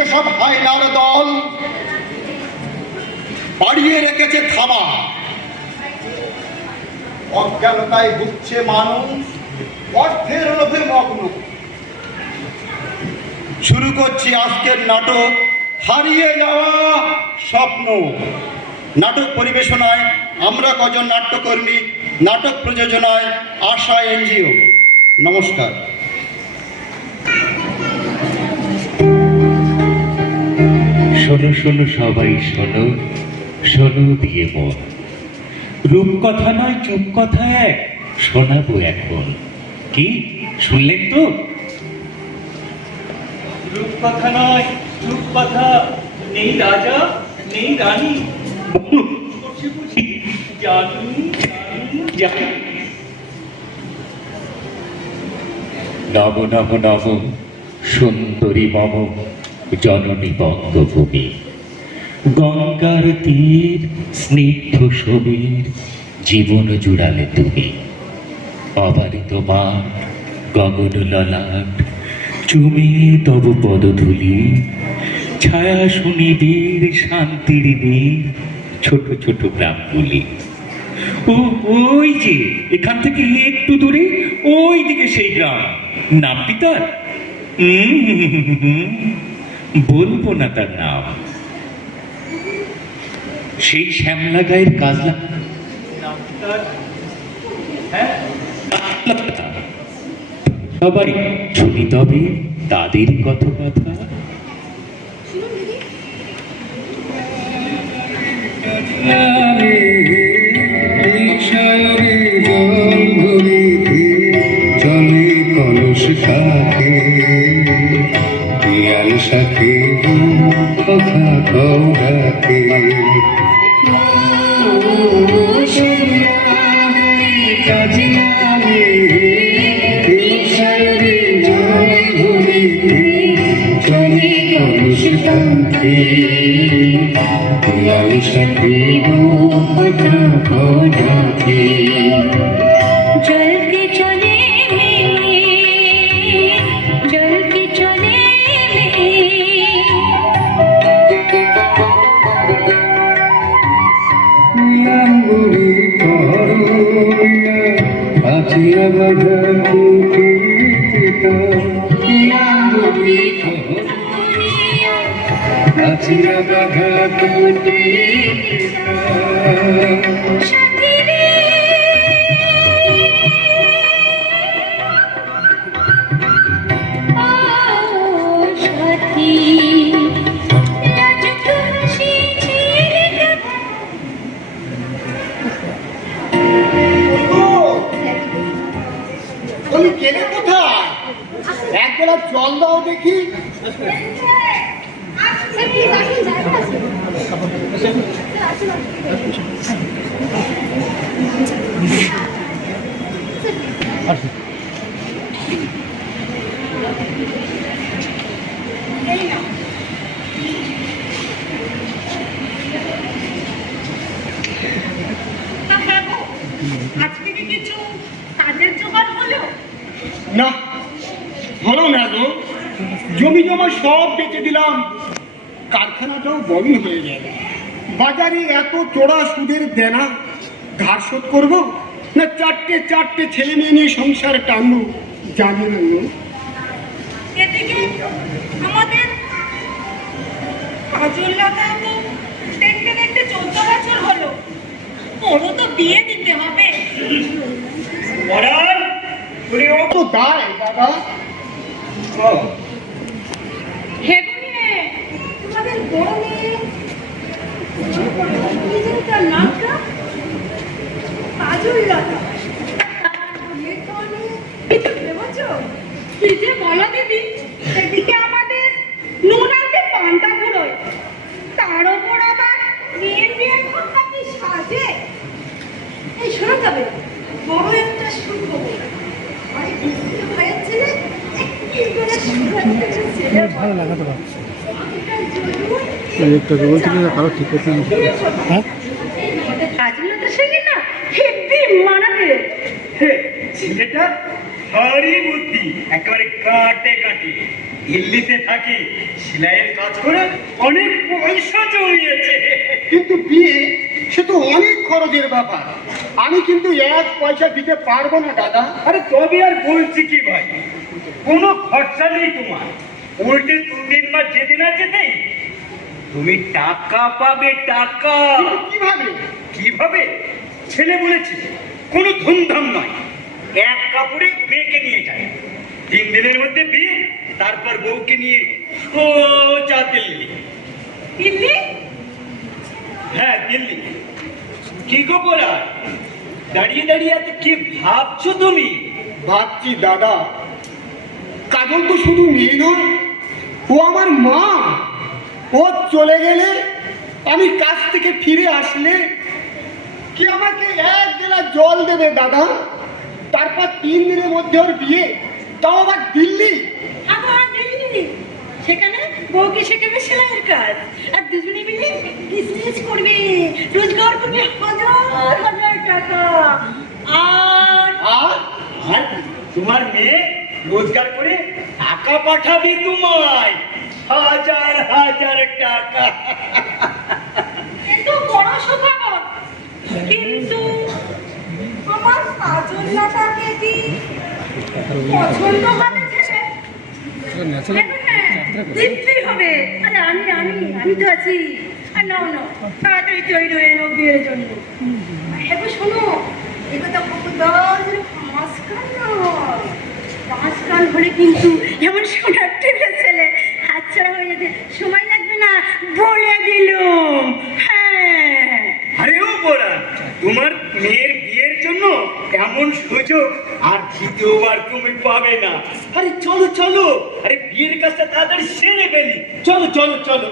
চারদিকে সব হায়নার দল বাড়িয়ে রেখেছে থাবা, অজ্ঞানতায় ভুগছে মানুষ, অর্থের লোভে মগ্ন। শুরু করছি আজকের নাটক হারিয়ে যাওয়া স্বপ্ন। নাটক পরিবেশনায় আমরা কজন নাট্যকর্মী, নাটক প্রযোজনায় আশা এনজিও। নমস্কার। শোনো শোনো সবাই শোনো, শোনো দিয়ে মন। রূপকথা নয় চুপ কথা এক শোনাবো এখন। কি শুনলেন তো? রূপকথা নয় চুপ কথা, নেই রাজা নেই রানী, বসে বসে জানি জানি। নব নব নব সুন্দরী মম জননী বঙ্গভূমি, গঙ্গার তীর স্নিগ্ধ সমীর জীবন জুড়ালে তুমি। অবারিত মাঠ গগন ললাট চুমে তব পদধূলি, ছায়া শুনিবীর শান্তির নীর ছোট ছোট গ্রামগুলি। ও ওই যে এখান থেকে একটু দূরে ওই দিকে সেই গ্রাম, নামটি তার বলবো না তার নাম। সেই শ্যামলা গায়ের কাজলা, সবাই শুনি তবে তাদেরই কথা। চলে কলস কাকে পিয়াল সাথে কথা কৌরাকে, পিয়াল সাথে কথা কৌরাকে। জলকে চলে জলকে চলে নীলাম্বরী করুণা আছিয়া বাধা কুটিকা, নীলাম্বরী করুণা আছিয়া বাধা কুটিকা। গেলে কোথায়? এক গ্লাস জল দাও দেখি। আজকে কি কিছু কাজের জোগাড় হলো? না, হলো না গো। জমি জমা সব বেচে দিলাম, কারখানাটাও বন্ধ হয়ে গেল। বাজারে এত চড়া সুদের দেনা, ধার শোধ করবো না চারটে ছেলে মেয়ে নিয়ে সংসার টানবো জানি না গো। এদিকে আমাদের কাজুল্লাটা তো দেখতে 14 বছর হলো, ওরও তো বিয়ে দিতে হবে। অত দায় দাদা। হে বুড়িয়ে, তোমাদের বড় মেয়ে তার নামটা কাজুল্লাটা। কি যে বলো দিদি, এদিকে আমাদের নুন আনতে পান্তা ঘুরোয়, তার ওপর আবার বিয়ে ঘটনা কি সাজে। এই শোনা যাবে বড় একটা শুভ ভাইয়ের ছেলে ভালো লাগাতে পারছে একটা বলতে কারো ঠিক করতে হ্যাঁ কাজুল্লাটার সঙ্গে না হেব্বি মানাবে। ছেলেটা ভারী বুদ্ধি, একেবারে কাটে কাটে। দিল্লিতে থাকে, সেলাইয়ের কাজ করে অনেক পয়সা জমিয়েছে। কিন্তু বিয়ে সে তো অনেক খরচের ব্যাপার, আমি কিন্তু 1 পয়সা দিতে পারবো না দাদা। আরে তবে আর বলছি কি ভাই, কোনো খরচা নেই তোমার, উল্টে 2-3 মাস যেতে না যেতেই তুমি টাকা পাবে, টাকা। কিন্তু কিভাবে? কিভাবে? ছেলে বলেছে কোনো ধুমধাম নয়, এক কাপড়ে মেয়েকে নিয়ে যায়, 3 দিনের মধ্যে বিয়ে, তারপর বউকে নিয়ে সোজা দিল্লি। দিল্লি? হ্যাঁ দিল্লি। কি গো বলা, দাঁড়িয়ে দাঁড়িয়ে এত কি ভাবছো তুমি? ভাবছি দাদা, কাজল তো শুধু মেয়ে নয়, ও আমার মা। ও চলে গেলে, আমি কাজ থেকে ফিরে আসলে কি আমাকে 1 গ্লাস জল দেবে দাদা? তারপর 3 দিনের মধ্যে ওর বিয়ে, তাও আবার দিল্লি। আবার দিল্লি? সেখানে বউকে শেখাবে সেলাইয়ের কাজ, আর দুজনে মিলে বিজনেস করবে, রোজগার করবে হাজার হাজার টাকা। আর আর আর তোমার মেয়ে রোজগার করে টাকা পাঠাবে তোমায়, হাজার হাজার টাকা। এত বড় সুখবর, কিন্তু আমার কাজলটাকে কি পছন্দ হবে ছেলে? হ্যাঁ, দিতেই হবে। আরে আমি তো আছি। আর নাও তাড়াতাড়ি তৈরি হয়ে নাও বিয়ের জন্য। হ্যাঁ গো শোনো, এবার তো মাঝখান হলে কিন্তু যেমন সোনার টেলে ছেলে হাতছাড়া হয়ে যেতে সময় লাগবে না, বলে দিলুম। হ্যাঁ। আরে ও বলা, তোমার মেয়ের বিয়ের জন্য এমন সুযোগ আর দ্বিতীয়বার তুমি পাবে না। আরে চলো চলো, আরে বিয়ের কাজটা তাড়াতাড়ি সেরে ফেলি, চলো চলো চলো।